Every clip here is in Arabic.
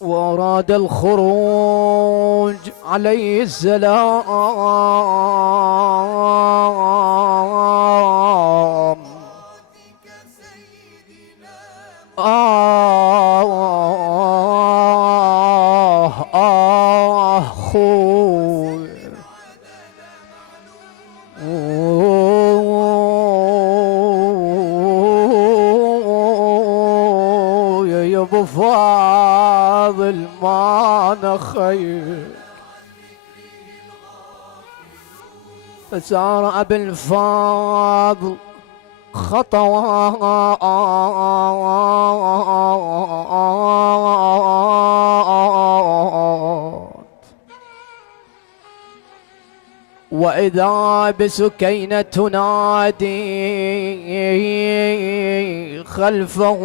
وأراد الخروج عليه السلام. خوي يا ابو فاضل ما نخير. فسار ابي الفاضل خطوات وإذا بسكينة تنادي خلفه.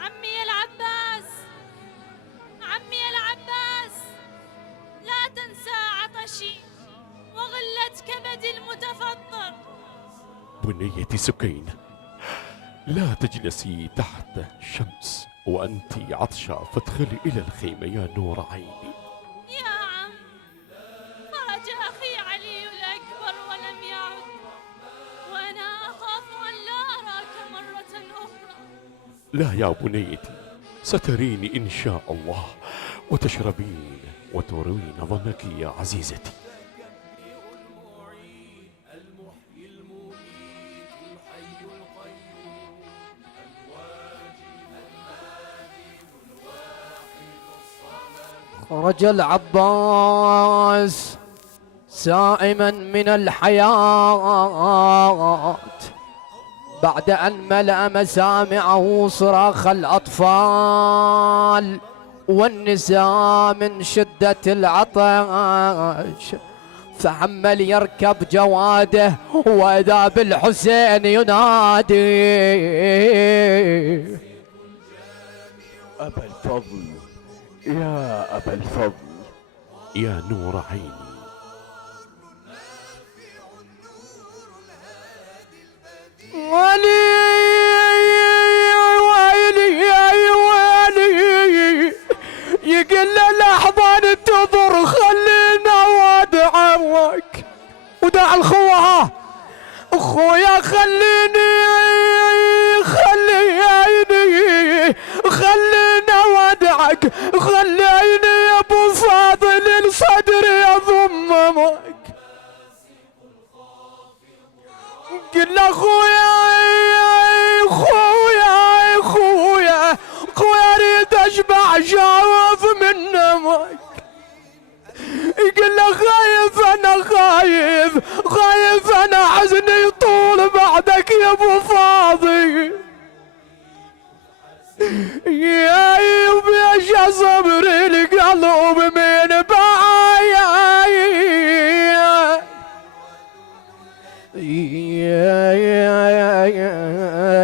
عمي العباس، عمي العباس، لا تنسى عطشي وغلة كبدي المتفطر. بنيتي سكينة، لا تجلسي تحت الشمس وأنت عطشة، فادخلي إلى الخيمة يا نور عيني. يا عم، خرج أخي علي الأكبر ولم يعد، وأنا أخاف أن لا أراك مرة أخرى. لا يا بنيتي، ستريني إن شاء الله، وتشربين وتروين ظمك يا عزيزتي. خرج العباس سائما من الحياة بعد أن ملأ مسامعه صراخ الأطفال والنساء من شدة العطش، فهم ليركب جواده وإذا بالحسين ينادي: أبا الفضل، يا أبا الفضل، يا نور عيني. ويلي ويلي يقل الأحضان انتظر، خلينا وادعمك ودع الخوة اخويا، خلينا وادعك، خليني يا ابو فاضل صدري يضمك. قل اخويا اريد اشبع شاوف من نمك. قل له خايف انا حزني يطول بعدك يا ابو فاضل. يا بيش صبري القلب من بايا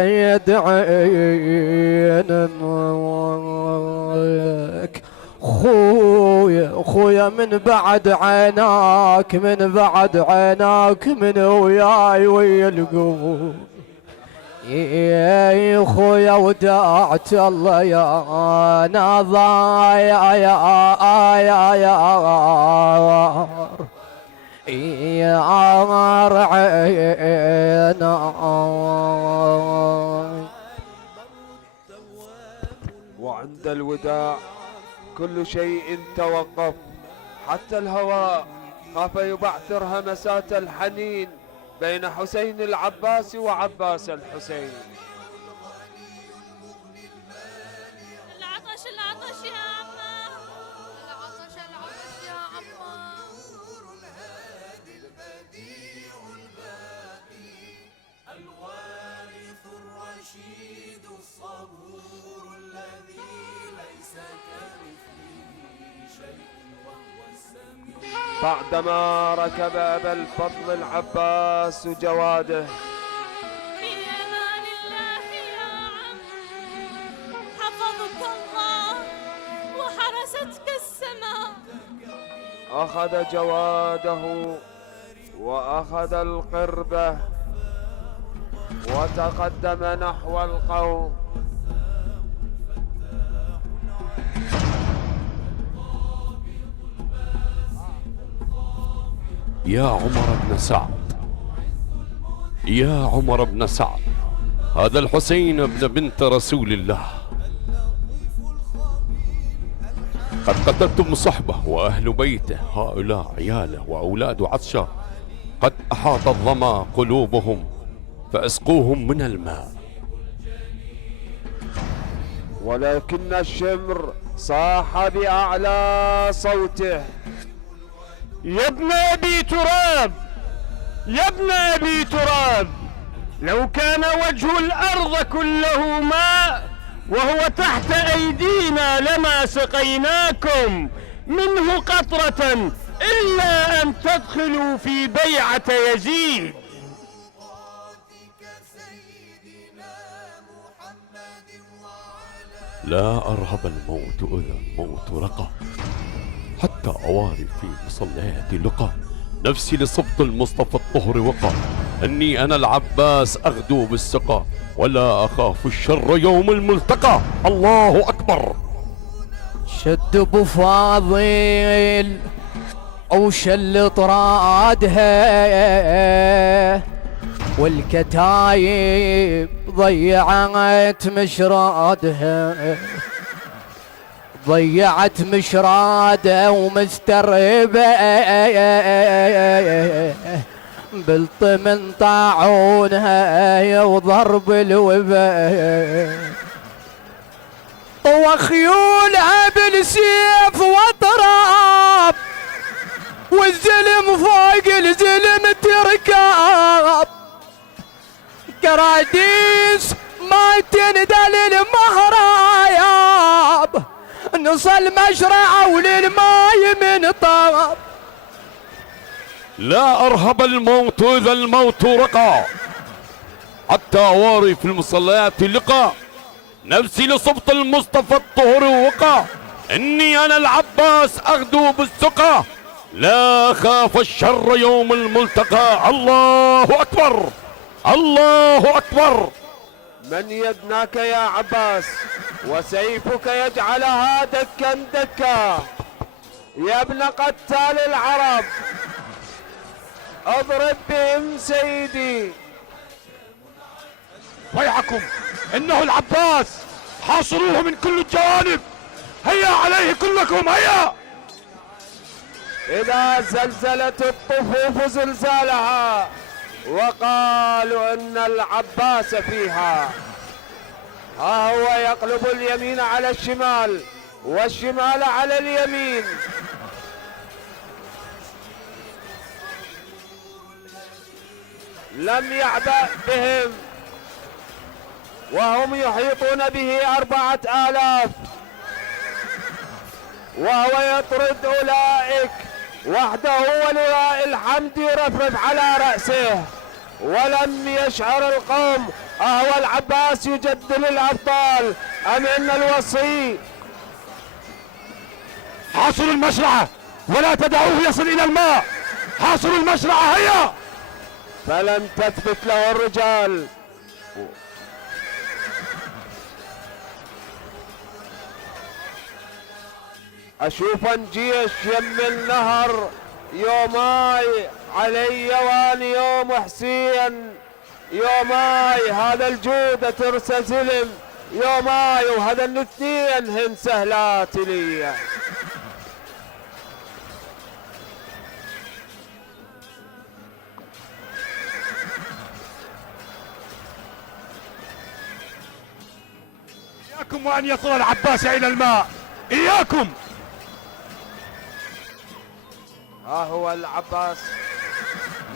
يدعينك. خويا من بعد عيناك، من وياي ويا القبور. يا خويا ودعت الله يا ناظر يا عينا. وعند الوداع كل شيء توقف، حتى الهواء خاف يبعثر همسات الحنين بين حسين العباس وعباس الحسين. العطش يا عمّا، العطش يا عمّا. الوارث الرشيد الصبور الذي ليس كمثله شيء وهو السميع. بعدما ركب أبا الفضل العباس جواده، في أمان الله يا عم، حفظك الله وحرستك السماء. أخذ جواده وأخذ القربة وتقدم نحو القوم. يا عمر بن سعد، يا عمر بن سعد، هذا الحسين ابن بنت رسول الله قد قتلتم صحبه وأهل بيته، هؤلاء عياله وأولاد عطشة، قد أحاط الظما قلوبهم فأسقوهم من الماء. ولكن الشمر صاح بأعلى صوته: يا ابن أبي تراب، يا ابن أبي تراب، لو كان وجه الأرض كله ماء وهو تحت أيدينا لما سقيناكم منه قطرة إلا أن تدخلوا في بيعة يزيد. لا أرهب الموت إذا الموت رقى، حتى أواري في مصليات لقى، نفسي لصبط المصطفى الطهر وقى، أني أنا العباس أغدو بالسقى، ولا أخاف الشر يوم الملتقى. الله أكبر. شد ابو فاضل وشل طرادها والكتايب ضيعت مشرادها، ضيعت مشرادها ومستربة بالطمن طاعونها وضرب الوباء، وخيولها بالسيف واطراب، والزلم فوق الزلم تركاب، كراديس ما تندل المهراياب، نص المشرع وللماي من طاب. لا أرهب الموت إذا الموت رقى، حتى أواري في المصليات لقى، نفسي لصبط المصطفى الطهر وقى، إني أنا العباس أغدو بالسقى، لا خاف الشر يوم الملتقى. الله أكبر، الله أكبر. من يدناك يا عباس وسيفك يجعلها دكا دكا، يا ابن قتال العرب اضرب بهم سيدي. ويحكم انه العباس، حاصروه من كل الجوانب، هيا عليه كلكم هيا. إذا زلزلت الطفوف زلزالها وقالوا إن العباس فيها، ها هو يقلب اليمين على الشمال والشمال على اليمين، لم يعبأ بهم وهم يحيطون به 4000، وهو يطرد أولئك وحده ولواء الحمد يرفرف على رأسه، ولم يشعر القوم أهو العباس يجدل الأبطال أم إن الوصي. حاصروا المشرعة ولا تدعوه يصل إلى الماء، حاصروا المشرعة هيا. فلم تثبت له الرجال، أشوف جيش يم النهر يوماي علي واني يوم حسين، يوماي هذا الجودة ترسى زلم، يوماي وهذا الاثنين هن سهلات لي. إياكم وأن يصل العباس إلى الماء، إياكم. ها هو العباس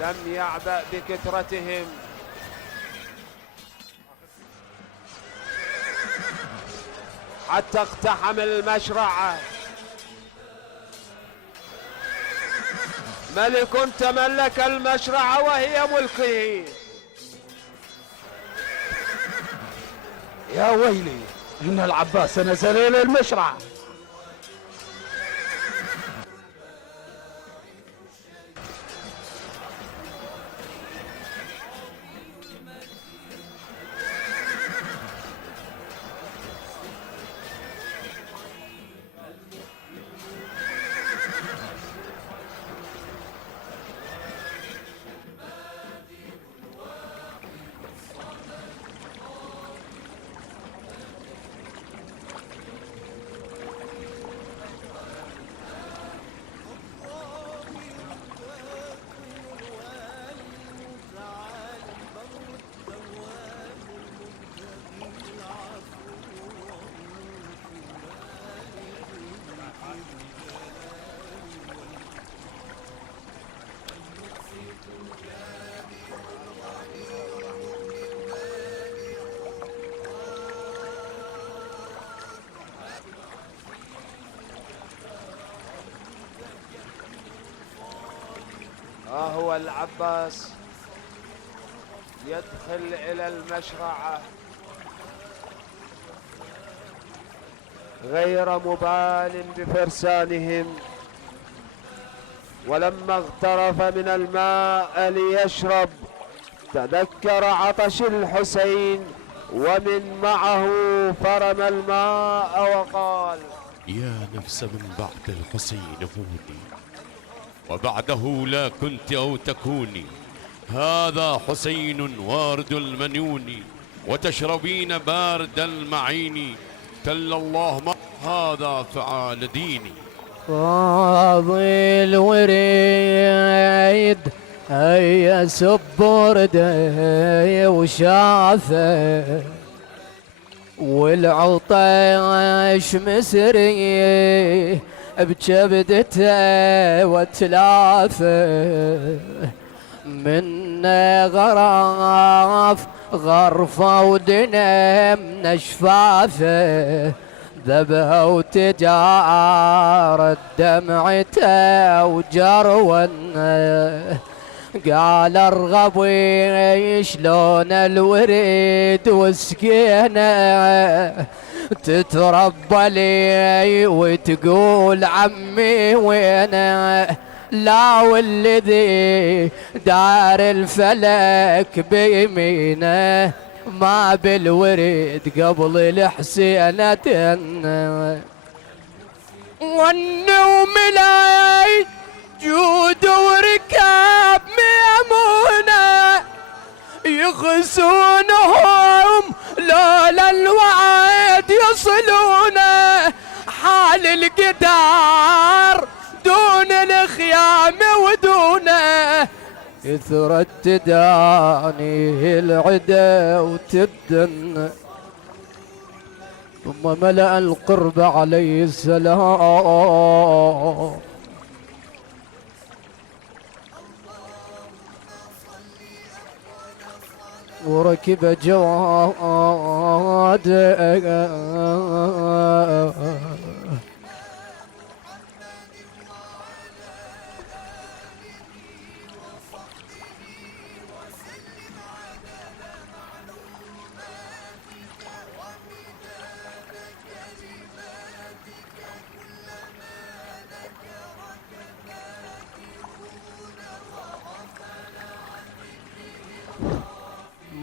لم يعبأ بكثرتهم، حتى اقتحم المشرعة. ملك تملك المشرعة وهي ملكه. يا ويلي إن العباس نزل إلى المشرعة. والعباس يدخل إلى المشرعة غير مبال بفرسانهم، ولما اغترف من الماء ليشرب تذكر عطش الحسين ومن معه فرم الماء وقال: يا نفس من بعد الحسين هوني، وبعده لا كنت أو تكوني. هذا حسين وارد المنون، وتشربين بارد المعين. كلا الله ما هذا فعال ديني. فاضي الوريد هيا سبور دي وشافه، والعطيش مسري بكبدته وتلافه، من غراف غرفة ودنم نشفافه، ذبه وتجارة دمعته وجرونه. قال ارغبي شلون الوريد وسكينه، تتربى لي وتقول عمي وينه. لا والذي دار الفلك بيمينه، ما بالوريد قبل الحسينة تنه. والنوم لا جود وركاب ميمونة، يغسونهم لولا الوعد يصلونه. حال القدار دون الخيام ودونه، يثرت تداني العدا وتبدن. ثم ملأ القرب عليه السلام، وركب جواد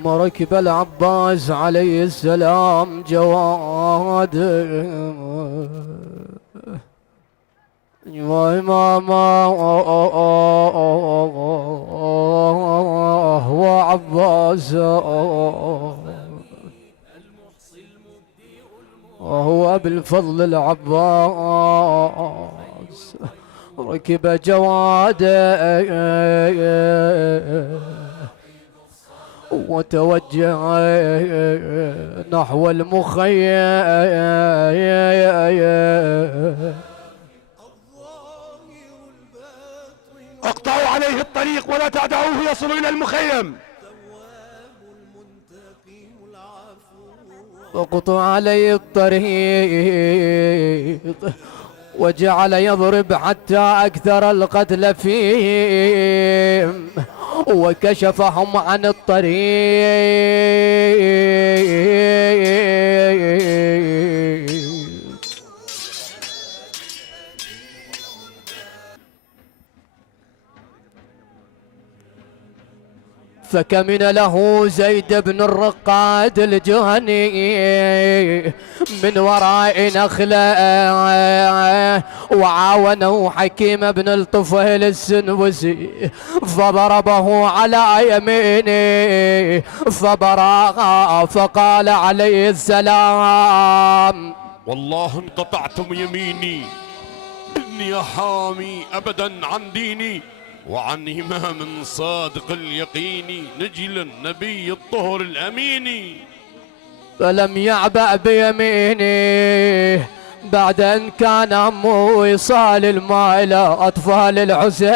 مركب العباس عليه السلام جواد وإماما وعباس، وهو بالفضل العباس. ركب جواد وتوجه نحو المخيم. اقطعوا عليه الطريق ولا تدعوه يصل إلى المخيم. وقطع عليه الطريق وجعل يضرب حتى أكثر القتل فيهم، وكشفهم عن الطريق. فكمن له زيد بن الرقاد الجهني من وراء نخلة، وعاونه حكيم بن الطفيل السنوسي فضربه على يمينه فبرأ، فقال عليه السلام: والله ان قطعتم يميني إني حامي أبدا عن ديني وعن إمام صادق اليقين نجل النبي الطهر الأمين. فلم يعبأ بيمينه بعد أن كان هم وصال الماء إلى أطفال الحسين،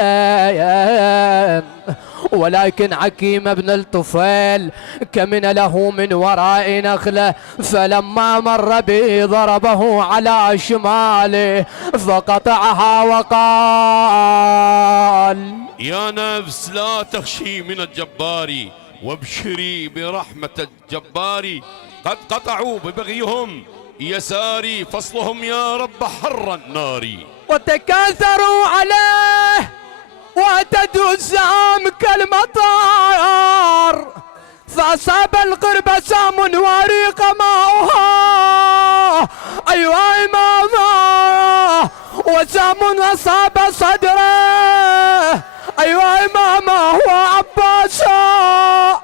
ولكن حكيم بن الطفيل كمن له من وراء نخلة، فلما مر به ضربه على شماله فقطعها وقال: يا نفس لا تخشي من الجبار وابشري برحمة الجبار. قد قطعوا ببغيهم يساري فصلهم يا رب حر النار. وتكاثروا عليه واعتدوا السهام كالمطار فأصاب القرب سام وريق ماؤها أيها إماما وسام أصاب صدره أيها إماما هو عباسا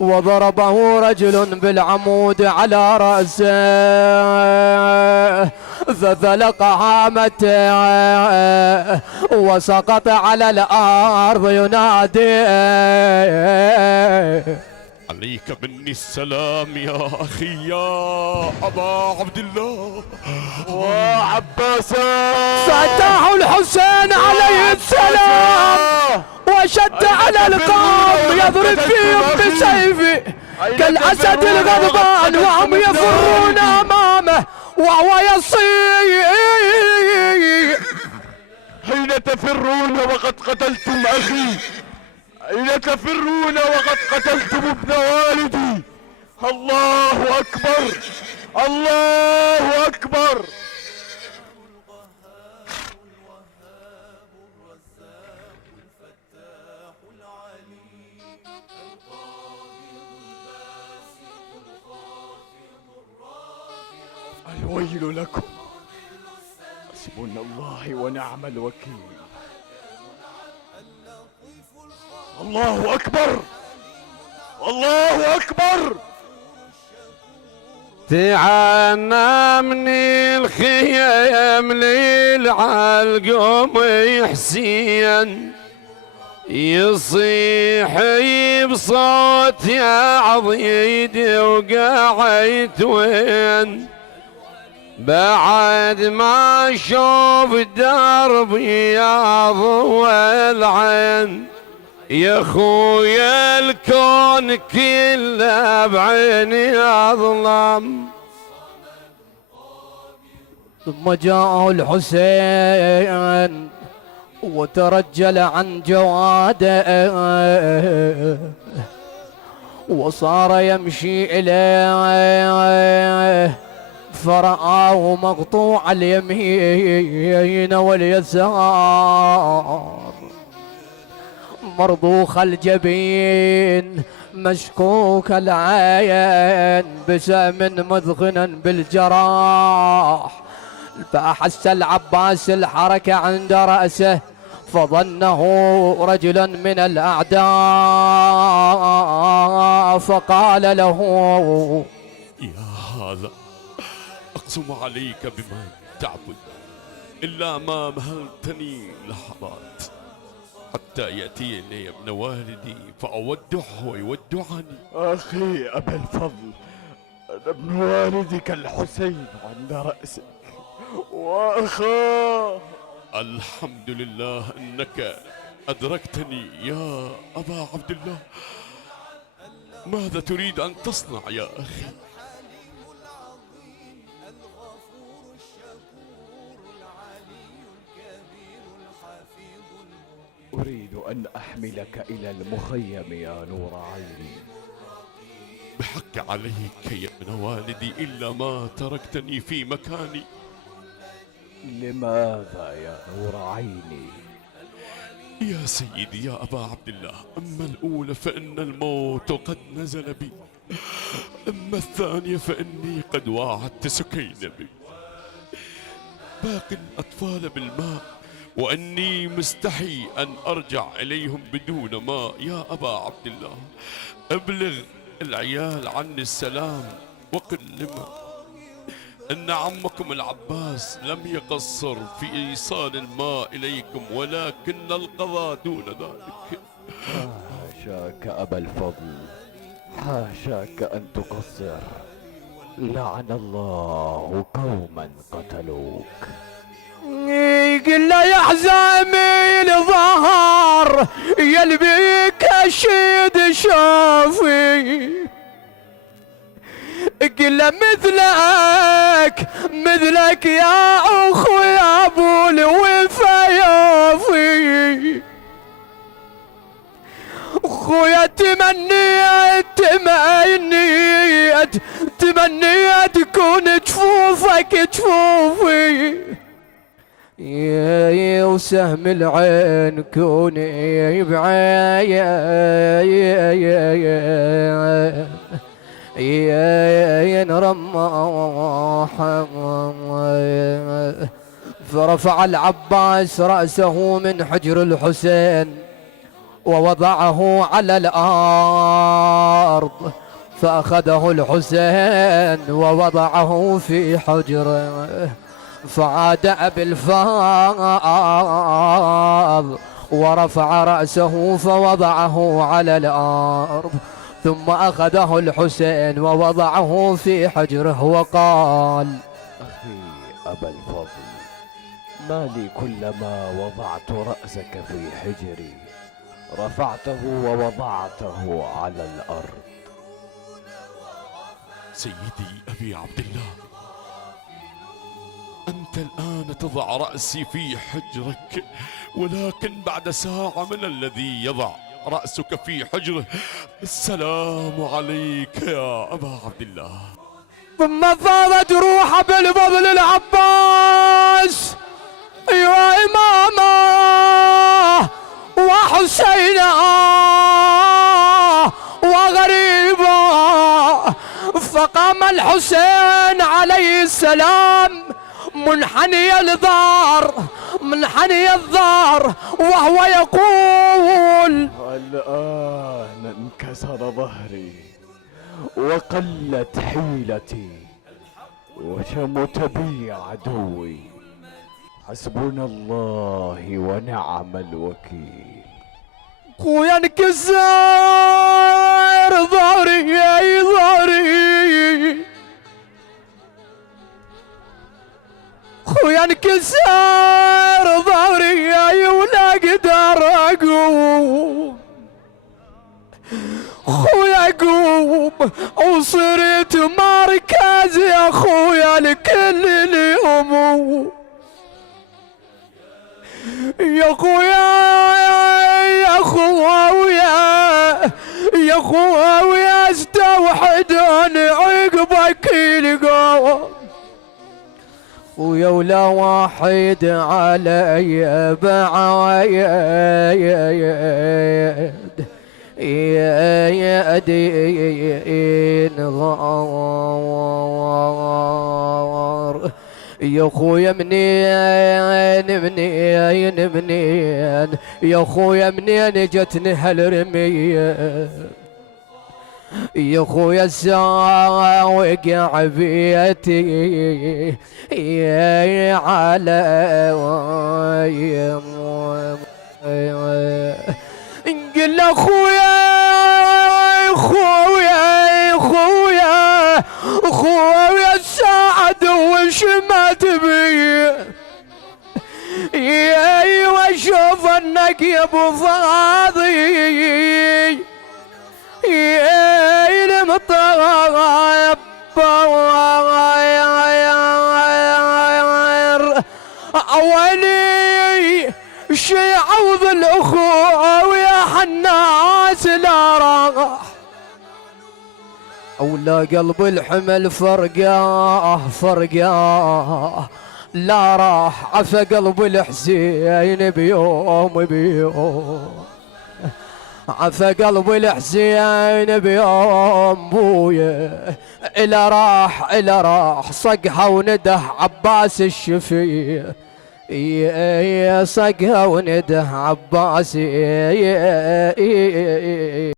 وضربه رجل بالعمود على رأسه ففلق هامته وسقط على الأرض ينادي عليك مني السلام يا أخي يا أبا عبد الله وعباسا. فتاه الحسين عليه السلام وشد على القوم يضرب فيهم بسيفه كالأسد الغضبان وهم يفرون أمامه وهو يصيح أين تفرون وقد قتلتم أخي؟ أين تفرون وقد قتلتم ابن والدي؟ الله أكبر الله أكبر. الويل لكم، حسبنا الله ونعم الوكيل. الله أكبر الله أكبر. تعلمني الخيم للعلقم حسين يصيح بصوت يا عضيد وقعت وين بعد ما اشوف دربي يا ضوى العين يا خويا الكون كله بعيني اظلم. ثم جاءه الحسين وترجل عن جواده وصار يمشي إليه فرآه مقطوع اليمين واليسار مرضوخ الجبين مشكوك العين بسهم مذغنا بالجراح فأحس العباس الحركة عند رأسه فظنه رجلا من الأعداء فقال له يا هذا أقسم عليك بما تعبد إلا ما مهلتني لحظات حتى يأتي إلي ابن والدي فأودعه ويودعني. أخي أبا الفضل، أنا ابن والدك الحسين عند رأسك وأخاه. الحمد لله أنك أدركتني يا أبا عبد الله. ماذا تريد أن تصنع يا أخي؟ أريد أن أحملك إلى المخيم يا نور عيني. بحق عليك يا ابن والدي إلا ما تركتني في مكاني. لماذا يا نور عيني؟ يا سيدي يا أبا عبد الله، أما الأولى فإن الموت قد نزل بي، أما الثانية فإني قد واعدت سكينة بي باقي الأطفال بالماء وأني مستحي أن أرجع إليهم بدون ماء. يا أبا عبد الله أبلغ العيال عني السلام وقل لما أن عمكم العباس لم يقصر في إيصال الماء إليكم ولكن القضاء دون ذلك. حاشاك أبا الفضل، حاشاك أن تقصر. لعن الله قوما قتلوك. قل له يا حزامي الظهر يلبيك الشيد شافي قل له مثلك يا اخوي ابو الوفا يافي خويا تمنيت تكون جفوفك جفوفي، يا وسهم العين كوني بعين رماح. فرفع العباس رأسه من حجر الحسين ووضعه على الأرض، فأخذه الحسين ووضعه في حجره، فعاد أبي الفاض ورفع رأسه فوضعه على الأرض، ثم أخذه الحسين ووضعه في حجره وقال: أخي أبا الفضل، ما لي كلما وضعت رأسك في حجري رفعته ووضعته على الأرض. سيدي أبي عبد الله، أنت الآن تضع رأسي في حجرك، ولكن بعد ساعة من الذي يضع رأسك في حجره. السلام عليك يا أبا عبد الله. ثم فاضت روح بالفضل العباس يا إمامه وحسينه وغريبه، فقام الحسين عليه السلام منحني الظهر وهو يقول: الآن انكسر ظهري وقلت حيلتي وشمت بي عدوي، حسبنا الله ونعم الوكيل. خويا انكسر ظهري خويا انكسر ظهري ولا اقدر اقوم، خويا قوم وصرت مركز يا خويا لكل اليوم، يا خويا استوحدون عقبك القوم، خويا ولا واحد علي بعايد يدين غار، يا خويا منين يا خويا منين جتني هالرمية، يا خويا الساوق عبيتي يا على قل خويا السعد وش ما تبي، ايوه شوف انك يا ابو فاضي المطير اولي شي عوض الاخوه ويا حناس لا راح، أولا قلب الحمل فرقاه لا راح، عفى قلب الحسين بيوم عفى قلب الحسين بيوم بويا، إلا راح صقها ونده عباس الشفيع، صقها ونده عباس